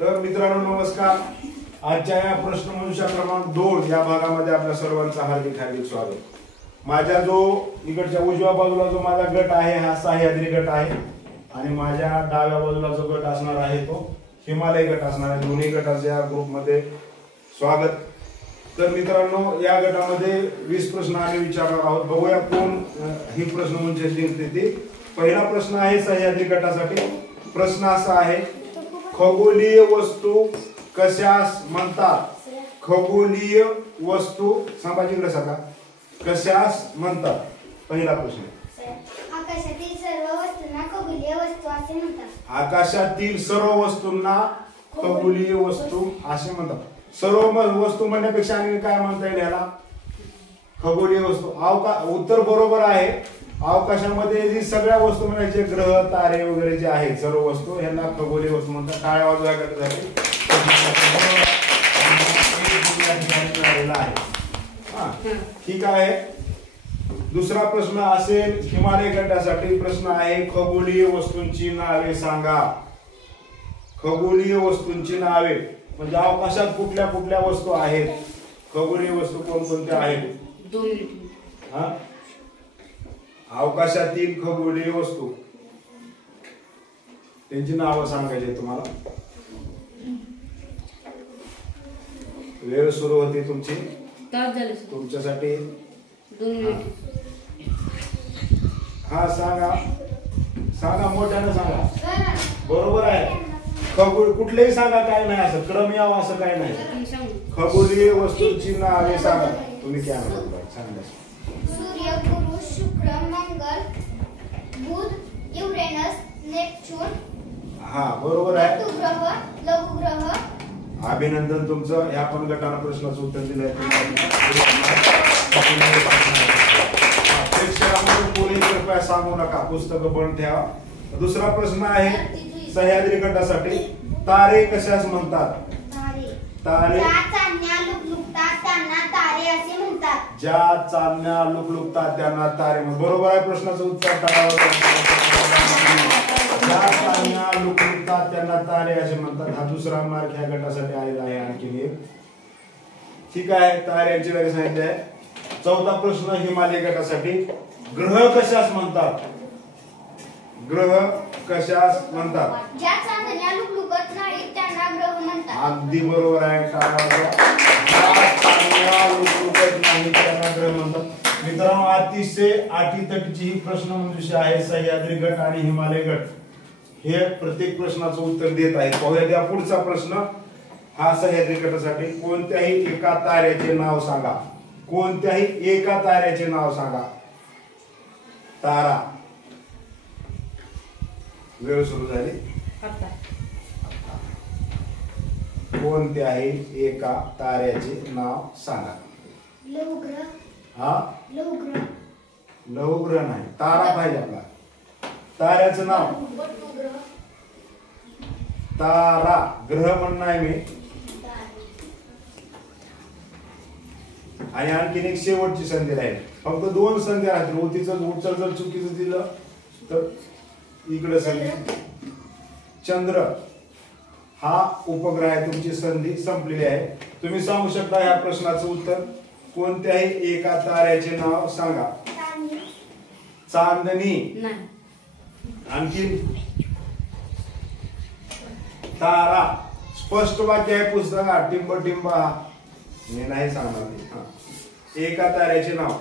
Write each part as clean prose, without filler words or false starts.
तर मित्रांनो नमस्कार. आजच्या या प्रश्नमंजुषा क्रमांक 2 या भागामध्ये आपल्या सर्वांचं हार्दिक हार्दिक स्वागत. माझ्या जो इकडच्या उजव्या बाजूला जो माझा गट आहे हा सह्याद्री गट आहे आणि माझ्या डाव्या बाजूला जो गट असणार आहे तो हिमालय गट असणार आहे. दोन्ही गटाच्या या ग्रुपमध्ये स्वागत. तर मित्रांनो या गटामध्ये 20 प्रश्न आम्ही विचारणार आहोत. बघूया कोण ही प्रश्नमंजुषा जिंकते ते. पहिला प्रश्न आहे सह्याद्री गटासाठी. प्रश्न असा आहे, खगोलीय वस्तू कशास म्हणतात? खगोलीय वस्तू संभाजीकडे सांगा, कशास म्हणतात? पहिला प्रश्न. आकाशातील सर्व वस्तूंना खगोलीय वस्तू असे म्हणतात. आकाशातील सर्व वस्तूंना खगोलीय वस्तू असे म्हणतात. सर्व वस्तू म्हणण्यापेक्षा आणि काय म्हणता येईल याला? खगोलीय वस्तू. उत्तर बरोबर आहे. अवकाशामध्ये जी सगळ्या वस्तू म्हणजे ग्रह तारे वगैरे जे आहेत सर्व वस्तू यांना खगोलीय वस्तू म्हणतात. टाळ्या वाजवा करण्यासाठी ठीक आहे. दुसरा प्रश्न असेल हिमालय गटासाठी. प्रश्न आहे, खगोलीय वस्तूंची नावे सांगा. खगोलीय वस्तूंची नावे म्हणजे अवकाशात कुठल्या कुठल्या वस्तू आहेत, खगोलीय वस्तू कोणकोणत्या आहेत? अवकाशातील खगोलीय वस्तू त्यांची नावं सांगायची तुम्हाला. वेळ सुरू होती तुमची. तुमच्यासाठी 2 मिनिट. हा सांगा सांगा, मोठ्यानं सांगा. बरोबर आहे. खगोल कुठलेही सांगा, काय नाही असं क्रम यावं असं काय नाही. खगोलीय वस्तूंची नावे सांगा. तुम्ही काय म्हणता सांगा. सूर्य, गुरु, शुक्र, मंगळ, बुध, युरेनस, नेपच्यून. हा बरोबर आहे. ग्रह, लघुग्रह. अभिनंदन तुमचं. ह्या पण गटानं प्रश्नाचं उत्तर दिलंय. प्रेक्षकांमध्ये कोणी कृपया सांगू नका, पुस्तकं बंद ठेवा. दुसरा प्रश्न आहे सह्याद्री गटासाठी. तारे कशास म्हणतात? तारे ज्या चांदण्या लुकलुकतात त्यांना तारे असे म्हणतात. ज्या चांदण्या लुकलुकतात त्यांना तारे म्हणतात. बरोबर आहे. प्रश्नाचं उत्तर ज्या चांदण्या लुकलुकतात त्यांना तारे असे म्हणतात. हा दुसरा मार्क ह्या गटासाठी आलेला आहे. आणखी एक ठीक आहे. ताऱ्यांची व्याख्या सांगितली आहे. चौथा प्रश्न हिमालय गटासाठी. ग्रह कशास म्हणतात? ग्रह कशास म्हणतात? ज्या चांदण्या लुकलुकत नाहीत त्यांना ग्रह म्हणतात. अगदी बरोबर आहे. लुकलुकत नाही त्यांना ग्रह म्हणतात. मित्रांनो अतिशय अटीतटीची ही प्रश्नमंजुषा आहे. सह्याद्री गट आणि हिमालय गट हे प्रत्येक प्रश्नाचं उत्तर देत आहेत. पाहूया त्या पुढचा प्रश्न. हा सह्याद्री गटासाठी. कोणत्याही एका ताऱ्याचे नाव सांगा. कोणत्याही एका ताऱ्याचे नाव सांगा. तारा. वेळ सुरू झाली. कोणत्याही एका ताऱ्याचे नाव सांगा. लघुग्रह. हा लघुग्रह. लघुग्रह नाही, तारा पाहिजे आपला. ताऱ्याचं नाव तारा. ग्रह म्हणणं आहे मी. आणि आणखीन एक शेवटची संधी राहील. फक्त 2 संध्या राहतील. उतीचं उत्तर जर चुकीचं दिलं तर इकडे संधी. चंद्र हा उपग्रह आहे. तुमची संधी संपलेली आहे. तुम्ही सांगू शकता ह्या प्रश्नाचं उत्तर. कोणत्याही एका ताऱ्याचे नाव सांगा. चांदणी. आणखी तारा. स्पष्ट वाक्य आहे पुस्तकात. टिंब टिंबा. मी नाही सांगणार. एका ताऱ्याचे नाव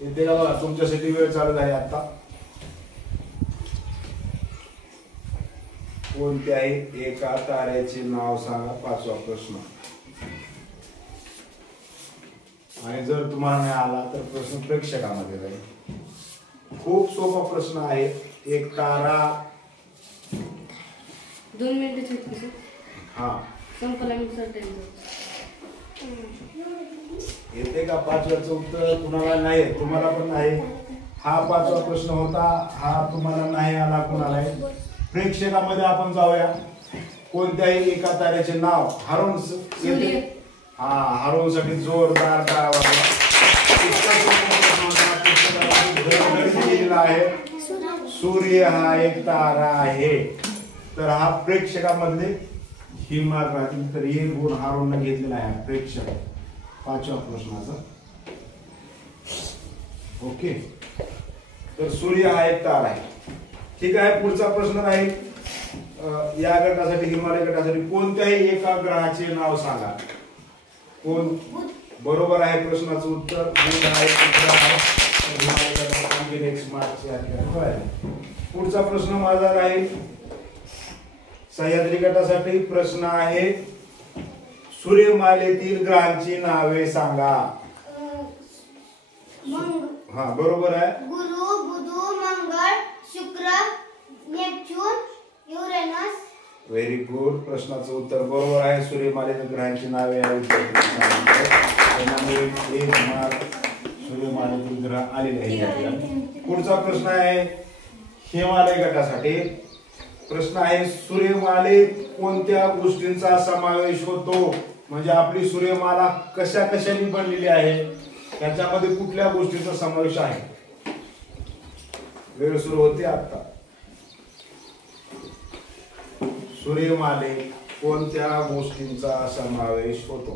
इथे बघा. तुमच्यासाठी वेळ चालू झाली आता. कोणत्याही एका ताऱ्याचे नाव सांगा. 5वा प्रश्न. आणि जर तुम्हाला नाही आला तर प्रश्न प्रेक्षकामध्ये जाईल. खूप सोपा प्रश्न आहे. एक तारा. 2 मिनिट. हा संपला. येते का 5व्याचं उत्तर? कुणाला नाही. तुम्हाला पण नाही. हा 5वा प्रश्न होता. हा तुम्हाला नाही आला. कुणाला? प्रेक्षकामध्ये आपण जाऊया. कोणत्याही एका ताऱ्याचे नाव. हरून येते. हा हरवूसाठी जोरदार टाळ्या वाजवा. आहे सूर्य हा एक तारा आहे. तर हा प्रेक्षकामधले ही मार्क राहतील. तर हे गुण हारून घेतलेला आहे प्रेक्षक 5व्या प्रश्नाचा. ओके. तर सूर्य हा एक तारा आहे. ठीक आहे. पुढचा प्रश्न राहील या गटासाठी हिमालय गटासाठी कोणत्याही एका ग्रहाचे नाव सांगा. कोण बरोबर आहे प्रश्नाचं उत्तर बुध आहे. हिमालय गटात आणखी नेक्स्ट मार्क्स या ठिकाणी. पुढचा प्रश्न माझा राहील सह्याद्री गटासाठी. प्रश्न आहे सूर्यमालेतील ग्रहांची नावे सांगा. हा बरोबर आहे. गुरु, बुध, मंगळ, शुक्र, नेपच्यून, युरेनस. Very good. प्रश्नाचं उत्तर बरोबर आहे. सूर्यमालेतील ग्रहांची नावे आहेत. सूर्यमालेतील ग्रह आलेले आहेत. पुढचा प्रश्न आहे हिमालय गटासाठी. प्रश्न आहे सूर्यमालेत कोणत्या गोष्टींचा समावेश होतो. म्हणजे आपली सूर्यमाला कशा कशाने बनलेली आहे त्याच्यामध्ये कुठल्या गोष्टींचा समावेश आहे. वेळ सुरू होते आता. सूर्यमालेत कोणत्या गोष्टींचा समावेश होतो.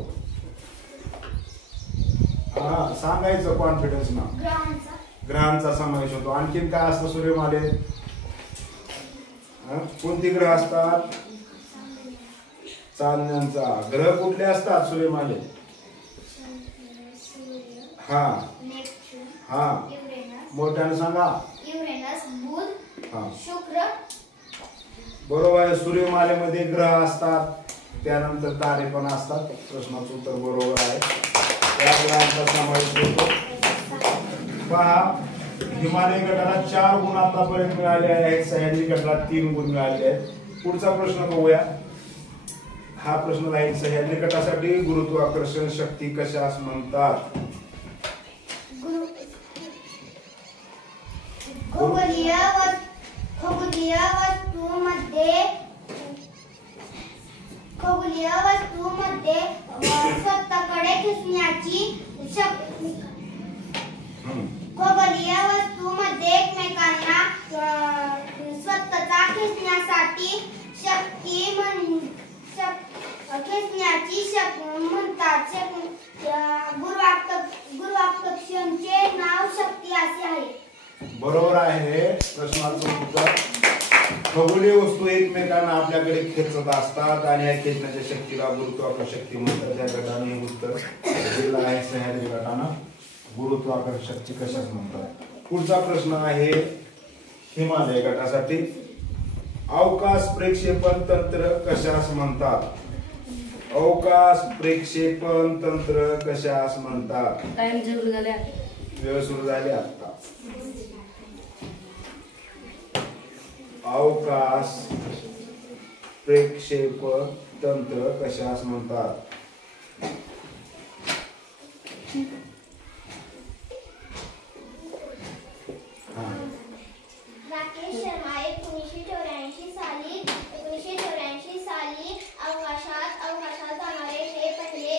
हा सांगायचं कॉन्फिडन्स ना. ग्रहांचा समावेश होतो. आणखीन काय असतं सूर्यमालेत. कोणती ग्रह असतात. चांदण्यांचा. ग्रह कुठले असतात सूर्यमालेत. हा हा मोठ्याने सांगा. युरेनस, बुध, हा शुक्र. बरोबर आहे. सूर्यमालेमध्ये ग्रह असतात त्यानंतर तारे पण असतात. प्रश्नाचं उत्तर बरोबर आहे. त्या ग्रहांचा समावेश होतो. पहा हिमालय गटाला 4 गुण आतापर्यंत मिळाले आहेत. सह्याद्री गटाला 3 गुण मिळाले आहेत. पुढचा प्रश्न बघूया. हा प्रश्न राहील सह्याद्री गटासाठी गुरुत्वाकर्षण शक्ती कशास म्हणतात. खगोलीय वस्तूमध्ये स्वतःकडे खेचण्याची शक्ती. खगोलीय वस्तूमध्ये एकमेकांना स्वतःचा खेचण्यासाठी खेचण्याची शक्ती म्हणतात. गुरुत्वाकर्षणाचे नाव शक्ती असे आहे. बरोबर आहे. प्रश्नाचं उत्तर खगोलीय वस्तू एकमेकांना आपल्याकडे खेचत असतात आणि या खेचण्याच्या शक्तीला गुरुत्वाकर्षण शक्ती म्हणतात. त्या गटाने उत्तर दिलं आहे. सह्याद्री गटानं गुरुत्वाकर्षण शक्ती कशाच म्हणतात. पुढचा प्रश्न आहे हिमालय गटासाठी. अवकाश प्रक्षेपण तंत्र कशास म्हणतात. अवकाश प्रक्षेपण तंत्र कशास म्हणतात. टाइम सुरू झाले. वेळ सुरू झाली आता. अवकाश प्रक्षेपण तंत्र कशास म्हणतात. राकेश शर्मा 1984 साली अवकाशात जाणारे हे पहिले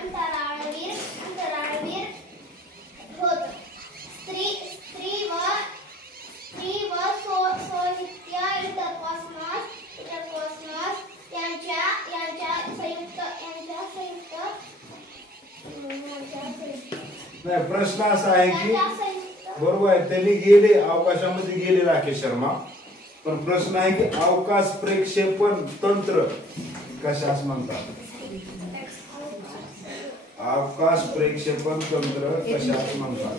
अंतराळवीर होत. स्त्री व सोवियत इंटरकॉस्मॉस यांच्या संयुक्त नाही. प्रश्न असा आहे की बरोबर आहे त्यांनी गेले अवकाशामध्ये गेले राकेश शर्मा. पण प्रश्न आहे की अवकाश प्रक्षेपण तंत्र कशास म्हणतात. अवकाश प्रक्षेपण तंत्र कशास म्हणतात.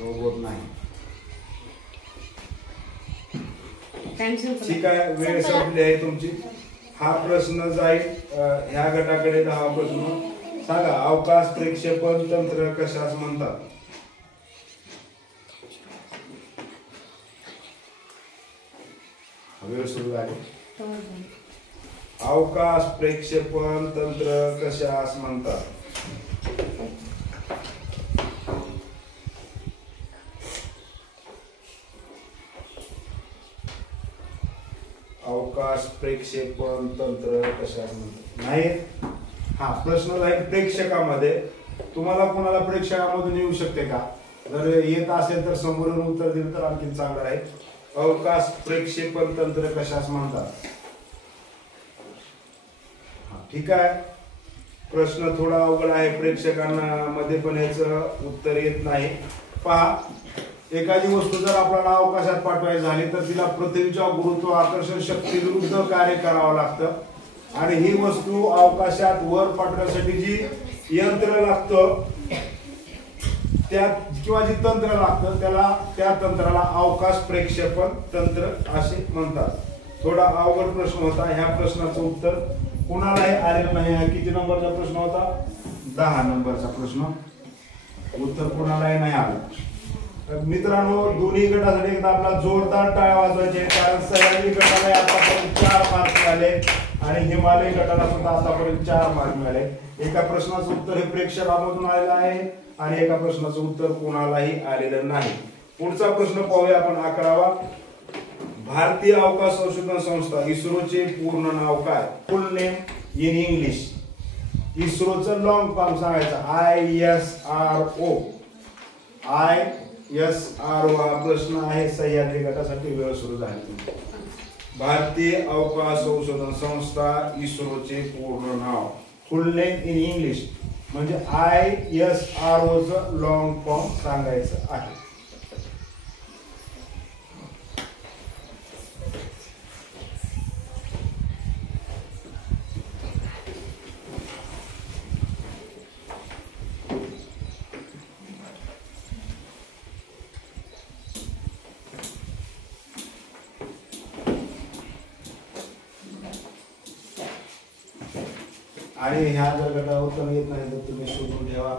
रोबोट नाही. ठीक आहे. वेळ संपली आहे तुमची. हा प्रश्न जाईल ह्या गटाकडे. हा प्रश्न सांगा. अवकाश प्रक्षेपण तंत्र कशास म्हणतात. वेळ सुरू झाली. अवकाश प्रक्षेपण तंत्र कशास म्हणतात. अवकाश प्रक्षेपण तंत्र कशास म्हणतात? नाही. हा प्रश्न आहे प्रेक्षकामध्ये. तुम्हाला कोणाला प्रेक्षकामधून येऊ शकते का? जर येत असेल तर समोरून उत्तर दिलं तर आणखी चांगलं आहे. अवकाश प्रक्षेपण तंत्र कशास म्हणतात? ठीक आहे. प्रश्न थोडा अवघड आहे, प्रेक्षकांना मध्ये पण याचं उत्तर येत नाही. पहा, एखादी वस्तू जर आपल्याला अवकाशात पाठवायची झाली तर तिला पृथ्वीच्या गुरुत्वाकर्षण शक्ती विरुद्ध कार्य करावं लागतं आणि ही वस्तू अवकाशात वर पाठवण्यासाठी जी यंत्र लागतं त्यात किंवा जी तंत्र लागतं त्या तंत्राला अवकाश प्रक्षेपण तंत्र असे म्हणतात. थोडा अवघड प्रश्न होता. ह्या प्रश्नाचं उत्तर कुणालाही आलेलं नाही. हा किती नंबरचा प्रश्न होता? 10 नंबरचा प्रश्न. उत्तर कुणालाही नाही आलं. मित्रांनो, दोन्ही गटासाठी एकदा आपला जोरदार टाळ्या वाजवायचे, कारण सह्याद्री गटाला आतापर्यंत 4 मार्क मिळाले आणि हिमालय गटाला सुद्धा आतापर्यंत 4 मार्क मिळाले. एका प्रश्नाचं उत्तर हे प्रेक्षकामधून आलेलं आहे आणि एका प्रश्नाचं उत्तर कोणालाही आलेलं नाही. पुढचा प्रश्न पाहूया आपण, 11वा. भारतीय अवकाश संशोधन संस्था इस्रोचे पूर्ण नाव काय? Full name in English. इस्रोचं लॉंग फॉर्म सांगायचं ISRO. ISRO हा प्रश्न आहे. सह्याद्री गटासाठी वेळ सुरू झाली. भारतीय अवकाश संशोधन संस्था इस्रोचे पूर्ण नाव, फुल नेम इन इंग्लिश म्हणजे ISRO चं लॉंग फॉर्म सांगायचं आहे. आणि ह्या जर गटावर उत्तर येत नाही तर तुम्ही शोधून ठेवा.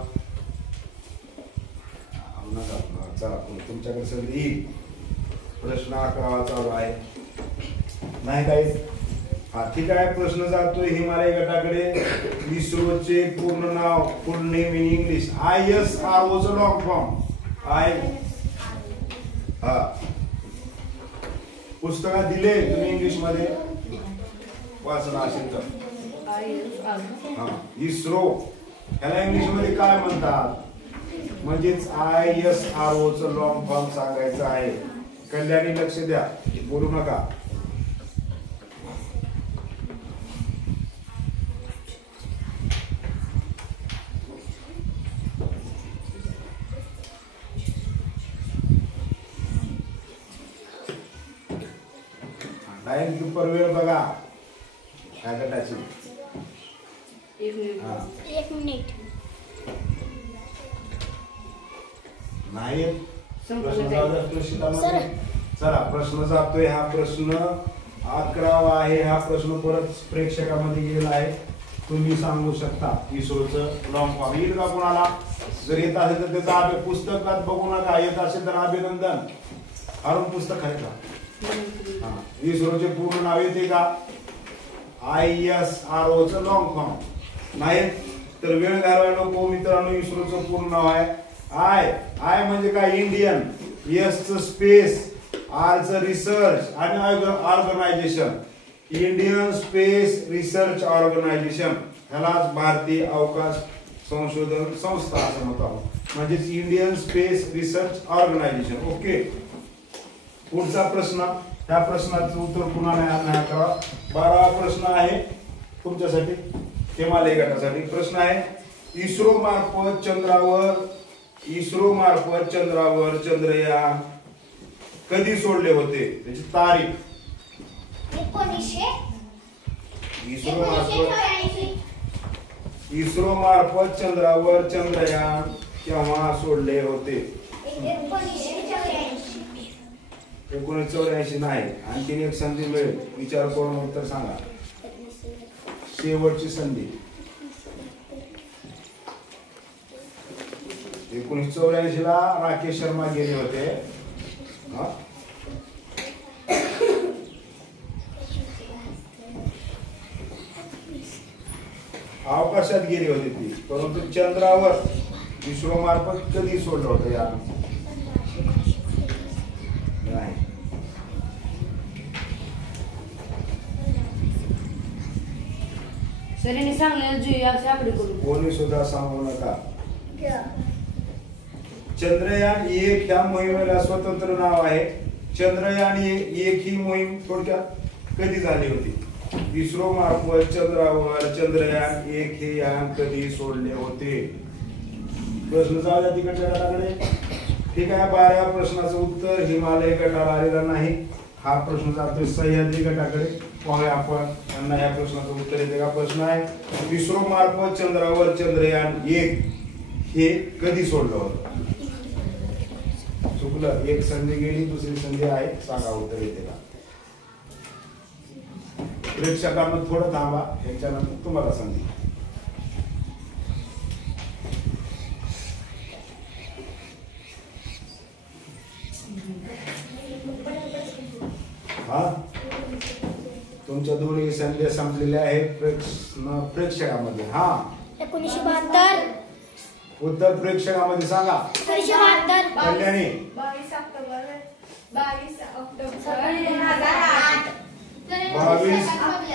चला तुमच्याकडे सगळं येईल. प्रश्न 11वा चालू आहे. नाही काय? हा ठीक आहे. प्रश्न जातोय हिमालय गटाकडे. इस्रोचे पूर्ण नाव, full name in English, ISRO चं लॉंग फॉर्म पुस्तकात दिले तुम्ही इंग्लिश मध्ये वाचला असेल तर. इस्रो ह्याला इंग्लिश मध्ये काय म्हणतात? म्हणजेच ISRO चं लॉंग फॉर्म सांगायचं आहे. कल्याणी लक्ष द्या, बोलू नका. लाईन पेपर वेळ बघा ह्या गटाची. 1 मिनिट. नाही प्रश्न जातोय शीटामध्ये. चला प्रश्न जातोय. हा प्रश्न 11वा आहे. हा प्रश्न परत प्रेक्षकामध्ये गेलेला आहे. तुम्ही सांगू शकता इस्रोचं लॉंग फॉर्म येईल का कोणाला? जर येत असेल तर त्याचा पुस्तकात बघू नका. येत असेल तर अभिनंदन. हरून पुस्तक आहे का? इस्रोचे पूर्ण नाव येते का? ISRO चं लॉंग फॉर्म. नाही तर वेळ घालवायला नको मित्रांनो. इस्रोचं पूर्ण नाव आहे आय म्हणजे काय? इंडियन. S चं स्पेस, R चं रिसर्च आणि organisation. Indian space research organisation ह्यालाच भारतीय अवकाश संशोधन संस्था असं म्हणतात. म्हणजेच Indian space research organisation. Okay. पुढचा प्रश्न. त्या प्रश्नाचं उत्तर पुन्हा नाही करा. 12वा प्रश्न आहे तुमच्यासाठी, हिमालय गटासाठी. प्रश्न आहे, इस्रो मार्फत चंद्रावर चंद्रयान कधी सोडले होते? त्याची तारीख. 1984. इस्रो मार्फत चंद्रावर चंद्रयान केव्हा सोडले होते? 1984 नाही. आणखीन एक संधी मिळेल, विचार करून उत्तर सांगा. शेवटची संधी. 1984 ला राकेश शर्मा गेले होते. अवकाशात गेली होती ती, परंतु चंद्रावर इस्रो मार्फत कधी सोडलं होतं या? नाही. सरीने सांगण्याला जुई असे आकडे करू. कोणी सुद्धा सांगू नका. चंद्रयान 1 ह्या मोहिमेला स्वतंत्र नाव आहे. चंद्रयान 1 ही मोहीम थोडक्यात कधी झाली होती? इस्रो मार्फत चंद्रावर चंद्रयान 1 हे यान कधी सोडले होते? प्रश्न जाऊ द्या तिकडच्या गटाकडे. ठीक आहे, 12व्या प्रश्नाचं उत्तर हिमालय गटाला आलेला नाही. हा प्रश्न जातोय सह्याद्री गटाकडे. पाहूया आपण त्यांना या प्रश्नाचं उत्तर येते का. प्रश्न आहे इस्रो मार्फत चंद्रावर चंद्रयान 1 हे कधी सोडलं होतं? चुकलं, एक संधी गेली, दुसरी संधी आहे. सांगा उत्तर येते का. प्रेक्षकांना थोडं थांबा, याच्यानंतर तुम्हाला संधी. हा, तुमच्या दोन्ही संध्या संपलेल्या आहेत प्रेक्षकामध्ये. हा, 1972. उत्तर प्रेक्षकामध्ये सांगा. 1972. कल्याणी 22 ऑक्टोबर 22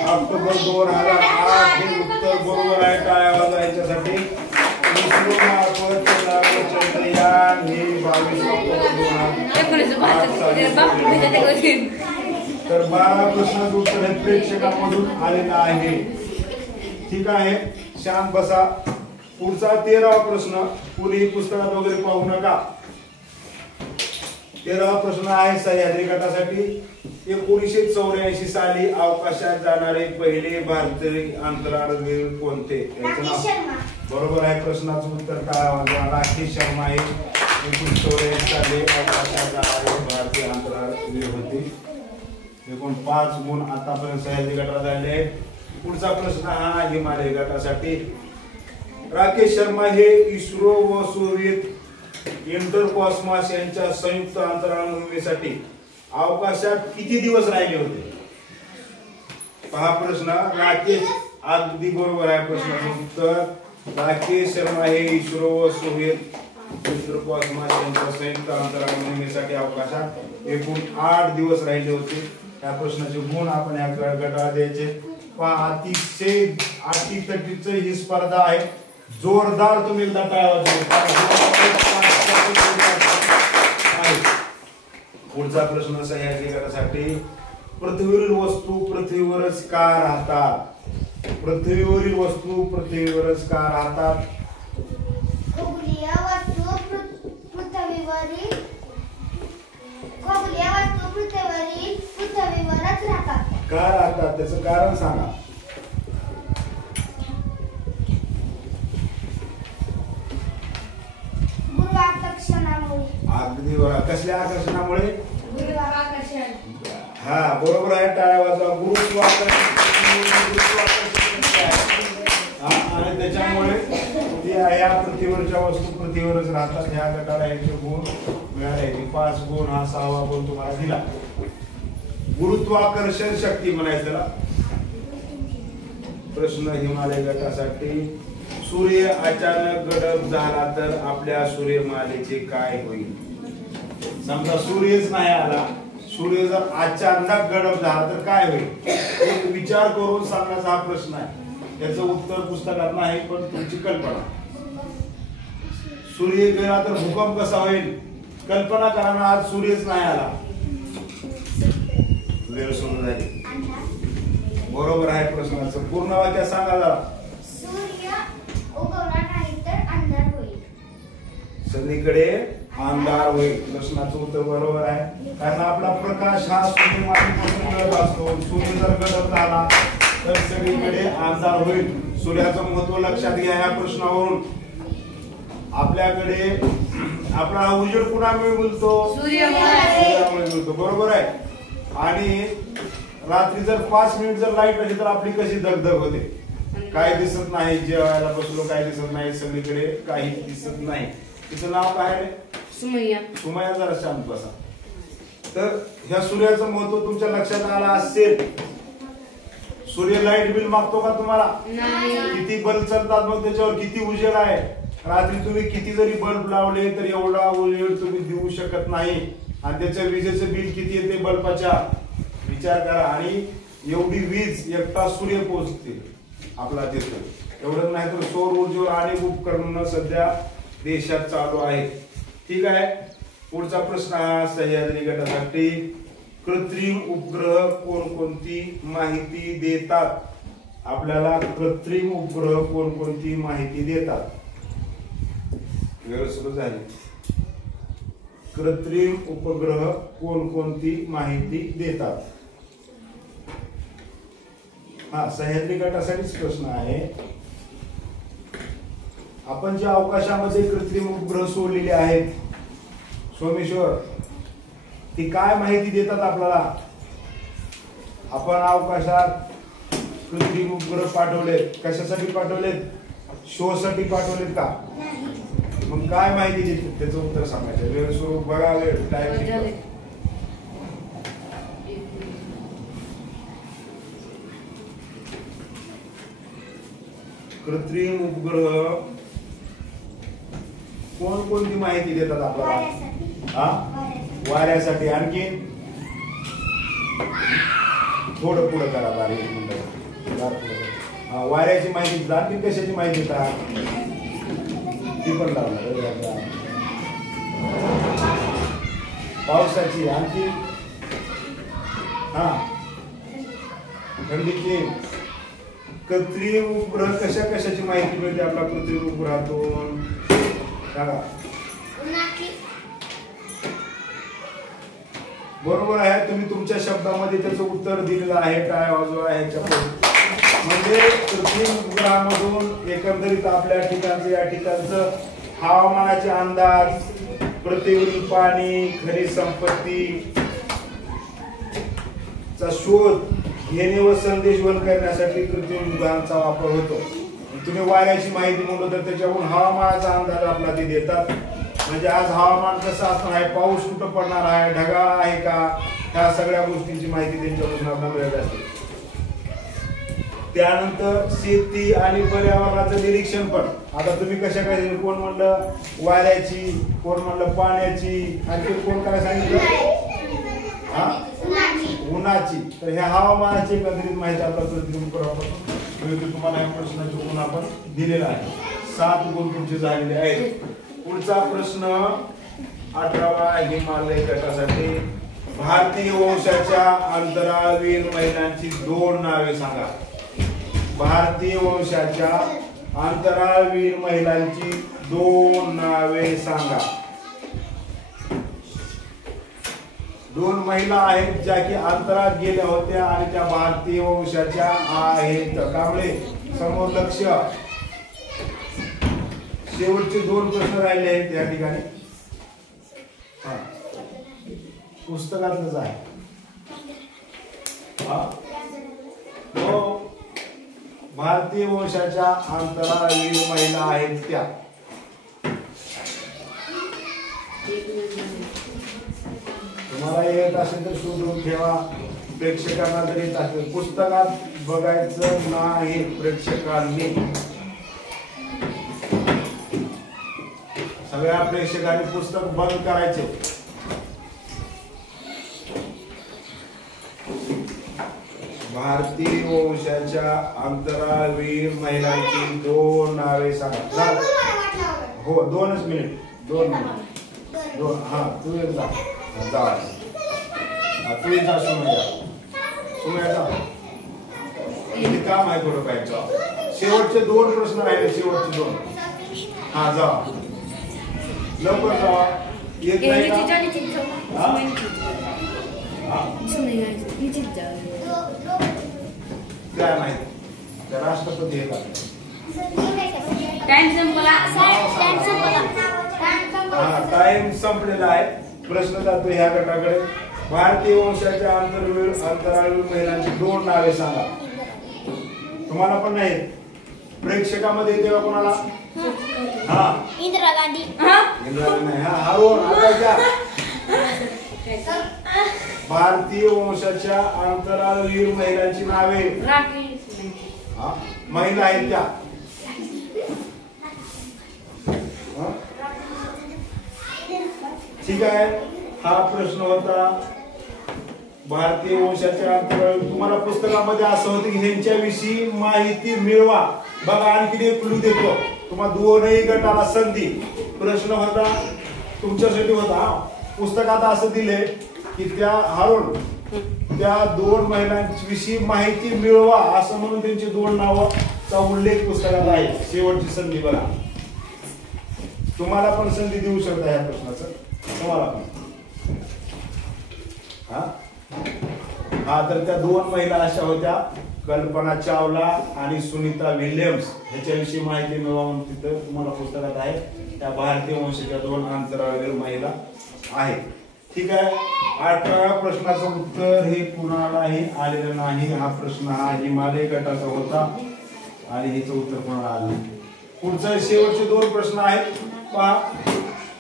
ऑक्टोबर 2008 हे उत्तर बरोबर आहे. टाळ्या वाजवा याच्यासाठी. इस्रो मार्फत चंद्रयान हे 22 ऑक्टोबर 2008 तर 12 प्रश्नाचं उत्तर हे प्रेक्षकांमधून आलेलं आहे. ठीक आहे, शांत बसा. पुढचा 13वा प्रश्न. पुढे पुस्तकात वगैरे पाहू नका. 13वा प्रश्न आहे सह्याद्री गटासाठी. 1984 साली अवकाशात जाणारे पहिले भारतीय अंतराळवीर कोणते? राकेश शर्मा. बरोबर आहे. प्रश्नाचं उत्तर काय? राकेश शर्मा हे 1984 साली अवकाशात जाणारे भारतीय अंतराळवीर होते. एकूण 5 गुण आतापर्यंत सह्याद्री गटाला झाले आहेत. पुढचा प्रश्न हा हिमालय गटासाठी. राकेश शर्मा हे इस्रो व सोव्हिएत इंटरकॉस्मॉस यांच्या संयुक्त अंतराळ मोहिमेसाठी अवकाशात किती दिवस राहिले होते? पहा प्रश्न. राकेश, अगदी बरोबर आहे प्रश्नाचं उत्तर. राकेश शर्मा हे इस्रो व सोव्हिएत इंटरकॉस्मॉस यांच्या संयुक्त अंतराळ मोहिमेसाठी अवकाशात एकूण 8 दिवस राहिले होते. या प्रश्नाचे गुण आपण या गटाला द्यायचे. पहा, अतिशय अटीतटीच ही स्पर्धा आहे. जोरदार तुम्ही एकदा टाळ्या वाजवा. पुढचा प्रश्न सह्याद्री गटासाठी. पृथ्वीवरील वस्तू पृथ्वीवरच का राहतात? पृथ्वीवरील वस्तू पृथ्वीवरच का राहतात? खगोलीय वस्तू पृथ्वीवरच राहतात. का राहतात त्याचं कारण सांगा. गुरुत्वाकर्षणामुळे. अगदी बरोबर. कसल्या आकर्षणामुळे? गुरुत्वाकर्षण. हा, बरोबर आहे. टाळ्या वाजवा. गुरुत्वाकर्षण आणि त्याच्यामुळे या पृथ्वीवरच्या वस्तू पृथ्वीवरच राहतात. ह्या गटाला याचे गुण मिळाले. 5 गुण. हा 6वा गुण तुम्हाला दिला. गुरुत्वाकर्षण शक्ती म्हणायचं त्याला. प्रश्न हिमालय गटासाठी. सूर्य अचानक गडप झाला तर आपल्या सूर्यमालेचे काय होईल? समजा सूर्यच नाही आला, सूर्य जर अचानक गडप झाला तर काय होईल? एक विचार करून सांगण्याचा हा प्रश्न आहे. त्याचं उत्तर पुस्तकात नाही, पण तुमची कल्पना. सूर्य गेला तर भूकंप कसा होईल? कल्पना करा ना. आज सूर्यच नाही आला, वेळ सुरू झाली. बरोबर आहे प्रश्नाचं. पूर्ण वाक्य सांगा जरा. सूर्य उगवला नाही तर अंधार होईल. सगळीकडे अंधार होईल. प्रश्नाचं उत्तर बरोबर आहे. कारण आपला प्रकाश हा सूर्यमालेपासून मिळत असतो. सूर्य जर गडप झाला तर सगळीकडे अंधार होईल. सूर्याचं महत्व लक्षात घ्या. या प्रश्नावरून आपल्याकडे आपला उजेड कुणामुळे मिळतो? सूर्यामुळे मिळतो. बरोबर आहे. आणि रात्री जर 5 मिनिट जर लाईट नसेल तर आपली कशी दगदग होते. काय दिसत नाही. जेवायला बसलो काय दिसत नाही. सगळीकडे काही दिसत नाही. तिचं नाव काय आहे? सुमय्या. सुमय्या. जरा शांत बसा. तर ह्या सूर्याचं महत्व तुमच्या लक्षात आलं असेल. सूर्य लाईट बिल मागतो का तुम्हाला? किती बल्ब चालतात मग त्याच्यावर किती उजेड आहे. रात्री तुम्ही किती जरी बल्ब लावले तर एवढा उजेड तुम्ही देऊ शकत नाही. आणि त्याच्या विजेचं बिल किती येते बल्बाच्या? विचार करा. आणि एवढी वीज एकटा सूर्य पोहोचते. आपला देतो. एवढंच नाही तर सौर ऊर्जेवर अनेक उपकरणं सध्या देशात चालू आहेत. ठीक आहे. पुढचा प्रश्न हा सह्याद्री गटासाठी कृत्रिम उपग्रह कोणकोणती माहिती देतात? आपल्याला कृत्रिम उपग्रह कोणकोणती माहिती देतात? वेळ सुरू झाली. कृत्रिम उपग्रह कोणकोणती माहिती देतात? हा सह्याद्री गटासाठीच प्रश्न आहे. आपण जे अवकाशामध्ये कृत्रिम उपग्रह सोडलेले आहेत सोमेश्वर, ती काय माहिती देतात आपल्याला? आपण अवकाशात कृत्रिम उपग्रह पाठवलेत. कशासाठी पाठवलेत? शो साठी पाठवलेत का? मग काय माहिती देतात त्याचं उत्तर सांगायचं. वेळ सुरू बघा. वेळ टाइम. कृत्रिम उपग्रह कोणकोणती माहिती देतात आपल्याला? वाऱ्यासाठी. आणखी थोडं पुढे करा. वाऱ्याची माहिती. आणखी कशाची माहिती देतात? ती पण लावणार. पावसाची. आणखी थंडीची. कृत्रिम उपग्रह कशा कशाची माहिती मिळते आपला कृत्रिम उपग्रहातून? बरोबर आहे. तुम्ही तुमच्या शब्दामध्ये त्याचं उत्तर दिलेलं आहे. टाळ्या वाजवा ह्याच्या म्हणजे कृत्रिम उपग्रहामधून एकंदरीत आपल्या ठिकाणचं या ठिकाणचं हवामानाचे अंदाज, पृथ्वीवरील पाणी, खनिज संपत्ती चा शोध घेणे व संदेशवहन करण्यासाठी कृत्रिम उपग्रहांचा वापर होतो. तुम्ही वाऱ्याची माहिती म्हणलं तर त्याच्यावरून हवामानाचा अंदाज आपला ते देतात. म्हणजे आज हवामान कसं असणार आहे, पाऊस कुठं पडणार आहे, ढगाळ आहे का, ह्या सगळ्या गोष्टींची माहिती त्यांच्याकडून आपल्याला मिळत असते. त्यानंतर शेती आणि पर्यावरणाचं निरीक्षण पण. आता तुम्ही कशा काय, कोण म्हणलं वाऱ्याची, कोण म्हणलं पाण्याची, आणखी कोण काय सांगितलं उन्हाची. तर ह्या हवामानाची एकंदरीत माहिती आपला कृत्रिम उपग्रहापासून तुम्हाला या प्रश्नाचे गुण आपण दिलेला आहे. 7 गुण तुमचे झालेले आहेत. पुढचा प्रश्न 18वा हिमालय गटासाठी भारतीय वंशाच्या अंतराळवीर महिलांची 2 नावे सांगा. भारतीय वंशाच्या अंतराळवीर महिलांची 2 नावे सांगा. 2 महिला आहेत ज्या की अंतराळात गेल्या होत्या आणि त्या भारतीय वंशाच्या आहेत. कांबळे समोर लक्ष. शेवटचे 2 प्रश्न राहिले आहेत या ठिकाणी. पुस्तकातलंच आहे. भारतीय वंशाच्या अंतराळवीर महिला आहेत त्या. तुम्हाला येत असेल तर शोधून ठेवा. प्रेक्षकांना जर येत असेल पुस्तकात बघायचं नाही प्रेक्षकांनी. सगळ्या प्रेक्षकांनी पुस्तक बंद करायचे. भारतीय वंशाच्या अंतराळवीर महिलांची 2 नावे सांगा. हो 2च मिनिट. 2 मिनिट. 2. तू एक जा. तू एक जा. सुमया जा. काम आहे थोडं काय. शेवटचे 2 प्रश्न राहिले. शेवटचे 2. जा लवकर जावा. येत नाही काय माहिती. त्या राष्ट्रपती येतात. टाइम संपलेला आहे. प्रश्न जातो ह्या गटाकडे. भारतीय वंशाच्या अंतराळवीर महिलांची 2 नावे सांगा. तुम्हाला पण नाही. प्रेक्षकामध्ये येते का कोणाला? इंदिरा गांधी. इंदिरा गांधी नाही. हळू. भारतीय वंशाच्या अंतराळवीर महिलांची नावे. महिला आहेत त्या. ठीक आहे. हा प्रश्न होता भारतीय वंशाच्या अंतराळी तुम्हाला पुस्तकामध्ये असं होतं की ह्यांच्याविषयी माहिती मिळवा. बघा आणखी एक क्लू देतो तुम्हाला. दोनही गटाला संधी प्रश्न होता तुमच्यासाठी होता. पुस्तकात असं दिले की त्या हरून त्या दोन महिलांविषयी माहिती मिळवा असं म्हणून त्यांची दोन नावाचा उल्लेख पुस्तकात आहे. शेवटची संधी बघा. तुम्हाला पण संधी देऊ शकता या प्रश्नाचं. तुम्हाला पण हा तर त्या दोन महिला अशा होत्या कल्पना चावला आणि सुनीता विल्यम्स. ह्याच्याविषयी माहिती मिळवा म्हणून तिथं तुम्हाला पुस्तकात आहे. त्या भारतीय वंशाच्या दोन अंतराळवीर महिला आहेत. ठीक आहे. 18व्या प्रश्नाचं उत्तर हे कुणालाही आलेलं नाही. हा प्रश्न हा हिमालय गटाचा होता आणि ह्याचं उत्तर कुणाला आलं नाही. पुढचा शेवटचे दोन प्रश्न आहेत पहा.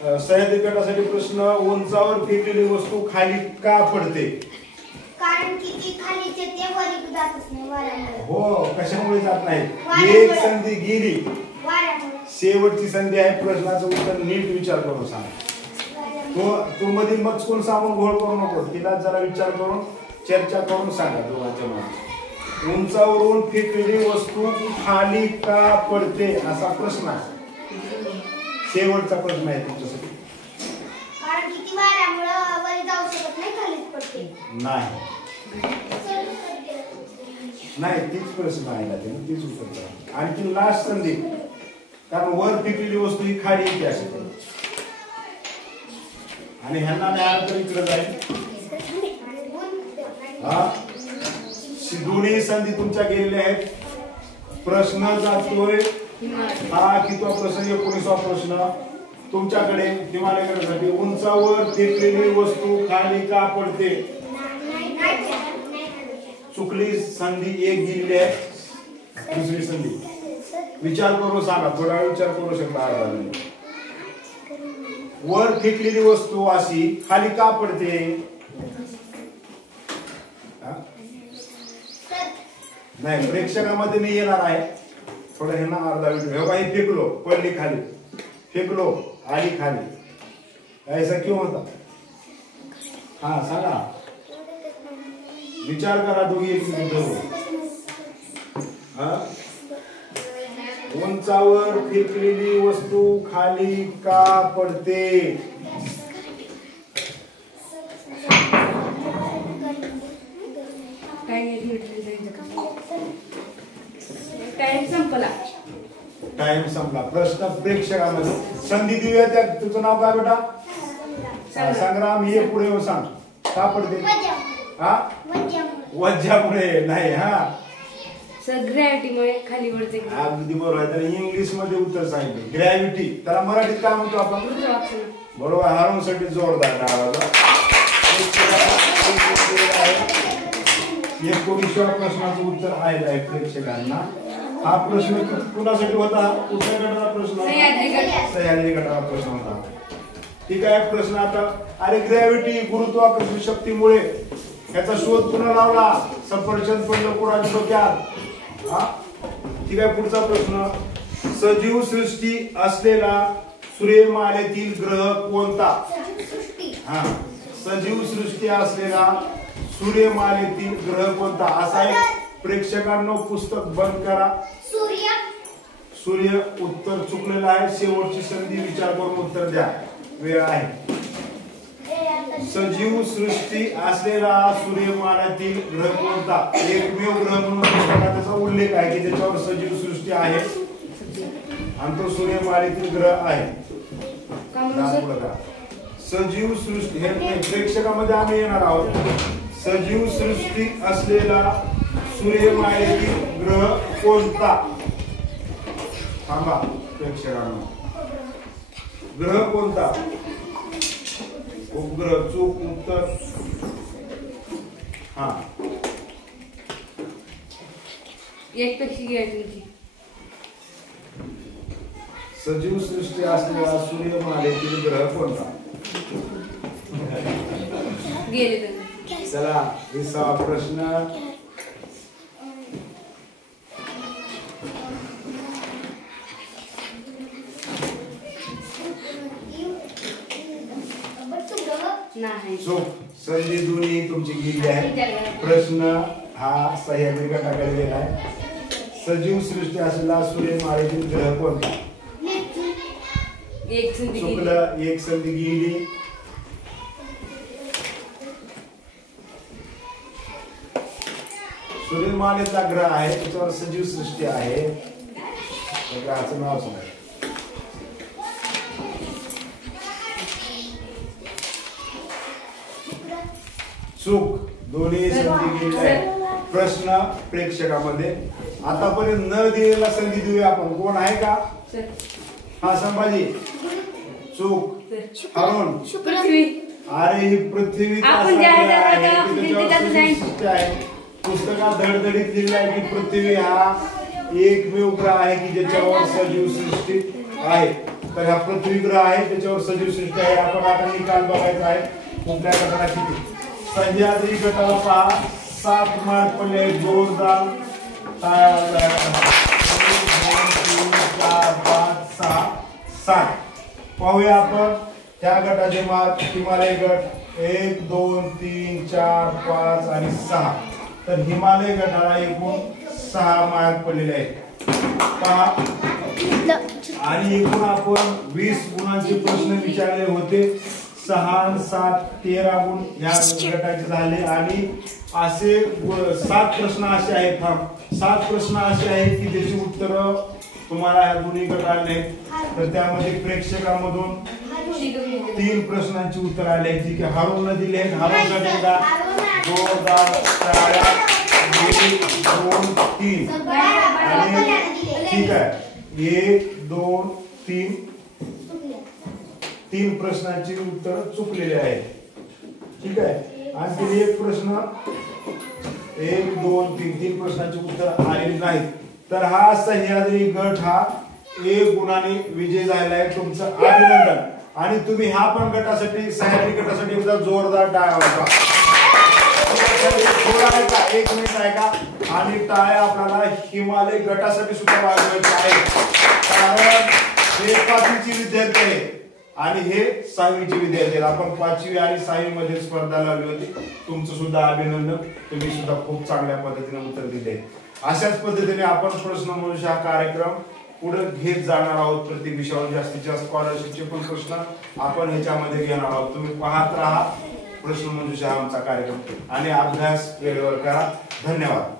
सह्याद्री गटासाठी प्रश्न. उंचावर फेकलेली वस्तू खाली का पडते? कारण की ती खालीचे ते वरी जातच नाही वाऱ्यामुळे. हो कशामुळे जात नाही? एक संधी गेली. वाऱ्यामुळे. शेवटची संधी आहे. प्रश्नाचं उत्तर नीट विचार करून सांग. तो मधील मजकूर सांगून घोळ करू नको. तिला जरा विचार करून चर्चा करून सांगा दोघांच्या मनात. उंचावरून फेकलेली वस्तू खाली का पडते असा प्रश्न आहे. शेवटचा प्रश्न आहे तुमच्यासाठी. कारण की ती वाऱ्यामुळे वरी जाऊ शकत नाही खालीच पडते. नाही तीच प्रश्न आहे ना ते तीच उत्तर. आणखी लास्ट संधी. कारण वर फेकलेली वस्तू ही खाली येते अशी आणि ह्यांना नाही आलं तर इकडे जाईल. हा दोन्ही संधी तुमच्या गेलेल्या आहेत. प्रश्न जातोय हा कितवा प्रश्न? 19वा प्रश्न तुमच्याकडे. हिमालय गटासाठी उंचावर फेकलेली वस्तू खाली का पडते? चुकली संधी एक गेलेली आहे. दुसरी संधी विचार करून सांगा. थोडा विचार करू शकता. वर फेकलेली वस्तू अशी खाली का पडते? नाही प्रेक्षकामध्ये मी येणार आहे. थोडं ह्यांना अर्धा व्हिडिओ काही फेकलो पडली खाली. फेकलो आली खाली. ऐसा क्यों होता? हा सांगा. विचार करा दोघी उंचावर फेकलेली वस्तू खाली का पडते? टाइम संपला. टाइम संपला. प्रश्न प्रेक्षकामध्ये संधी देऊया. त्या तुझं नाव काय बेटा? संग्राम. ये पुढे येऊन सांग का पडते? हा वज्रामुळे नाही. हा सर ग्रॅव्हिटीमुळे खाली पडते. अगदी बरोबर आहे. तर इंग्लिश मध्ये उत्तर सांगितलं ग्रॅव्हिटी. त्याला मराठीत काय म्हणतो आपण? बरोबर. हारूनसाठी जोरदार आवाज. 19व्या प्रश्नाचं उत्तर आहे प्रेक्षकांना. हा प्रश्न कुणासाठी होता? कुठल्या गटाचा प्रश्न? सह्याद्री गटाचा प्रश्न होता. ठीक आहे. प्रश्न आता. अरे ग्रॅव्हिटी गुरुत्वाकर्षण शक्तीमुळे याचा शोध पुन्हा लावला. सफरचंद पडलं कोणाच्या डोक्यात? हा ठीक आहे. पुढचा प्रश्न. सजीव सृष्टी असलेला सूर्यमालेतील ग्रह कोणता? हा सजीव सृष्टी असलेला सूर्यमालेतील ग्रह कोणता? असा एक प्रेक्षकांनो पुस्तक बंद करा. सूर्य उत्तर चुकलेलं आहे. शेवटची संधी विचार करून उत्तर द्या. वेळ आहे. सजीव सृष्टी असलेला सूर्यमालेतील ग्रह कोणता? एकमेव ग्रह म्हणून पुस्तकात त्याचा उल्लेख आहे की त्याच्यावर सजीव सृष्टी आहे आणि तो सूर्यमालेतील ग्रह आहे. सजीव सृष्टी हे प्रेक्षकामध्ये आम्ही येणार आहोत. सजीव सृष्टी असलेला सूर्यमालेतील ग्रह कोणता? सांगा प्रेक्षकांना. ग्रह कोणता? उपग्रह. चूक उत्तर. हा एक पेक्षा घ्यायची. सजीव सृष्टी असलेला सूर्यमालेतील ग्रह कोणता? गेले. चला 20वा प्रश्न. नाही. चूक. संधी दोन्ही तुमची गेली आहे. प्रश्न हा सह्याद्री गटाकडे गेला आहे. सजीव सृष्टी असलेला सूर्यमालेतील ग्रह कोणता? एक संधी गेली. चुकलं, एक संधी गेली. सूर्यमालेचा ग्रह आहे, त्याच्यावर सजीव सृष्टी आहे. त्या ग्रहाचं नाव सांगा. चूक, दोन्ही संधी गेल्या. प्रश्न प्रेक्षकामध्ये आतापर्यंत न दिलेला संधी देऊया आपण. कोण आहे का? सर हा संभाजी. चूक. अरुण. पृथ्वी. अरे ही पृथ्वी आपण ज्या आहे. पुस्तकात धडधडीत लिहिलं आहे की पृथ्वी हा एकमेव ग्रह आहे की ज्याच्यावर सजीव सृष्टी आहे. तर हा पृथ्वी ग्रह आहे, त्याच्यावर सजीव सृष्टी आहे. आपण आता निकाल बघायचा आहे. कुठल्या गटाला किती? सह्याद्री गटाला पहा 7 मार्क पडले. जोरदार टाळ्या वाजवा. 1 2 3 4 5 6 7. पाहूया आपण त्या गटाचे मार्क. हिमालय गट 1 2 3 4 5 आणि 6. तर हिमालय गटाला एकूण 6 मार्क पडलेले आहेत. पहा, आणि एकूण आपण 20 गुणांचे प्रश्न विचारले होते. 6 7 13 गुण या गटाचे झाले. आणि असे 7 प्रश्न असे आहेत. 7 प्रश्न असे आहेत की त्याची उत्तर तुम्हाला ह्या दोन्ही गट आले आहेत. तर त्यामध्ये प्रेक्षकांमधून 3 प्रश्नांची उत्तर आली आहेत जी की हारून दिले आहेत. हारून एकदा जोरदार टाळ्या. 1 2 3 आणि ठीक आहे. 1 2 3 3 प्रश्नांची उत्तर चुकलेले आहेत. ठीक आहे. आणखी एक प्रश्न 1 2 3 3 प्रश्नांची उत्तर आलेली नाहीत. तर हा सह्याद्री गट हा 1 गुणाने विजय झालेला आहे. तुमचं अभिनंदन. आणि तुम्ही ह्या पण गटासाठी सह्याद्री गटासाठी एकदा जोरदार टाळ्या वाजवा. थोडा आहे का? 1 मिनिट आहे का? आणि टाळ्या आपल्याला हिमालय गटासाठी सुद्धा वाजवायच्या आहेत. कारण हे 5वीचे विद्यार्थी आहेत आणि हे 6वीचे विद्यार्थी आहेत. आपण 5वी आणि 6वी मध्ये स्पर्धा लावली होती. तुमचं सुद्धा अभिनंदन. तुम्ही सुद्धा खूप चांगल्या पद्धतीने उत्तर दिले. अशाच पद्धतीने आपण प्रश्नमंजुषा हा कार्यक्रम पुढे घेत जाणार आहोत. प्रत्येक विषयावर जास्तीत जास्त स्कॉलरशिपचे पण प्रश्न आपण ह्याच्यामध्ये घेणार आहोत. तुम्ही पाहत राहा प्रश्नमंजुषा आमचा कार्यक्रम आणि अभ्यास वेळेवर करा. धन्यवाद.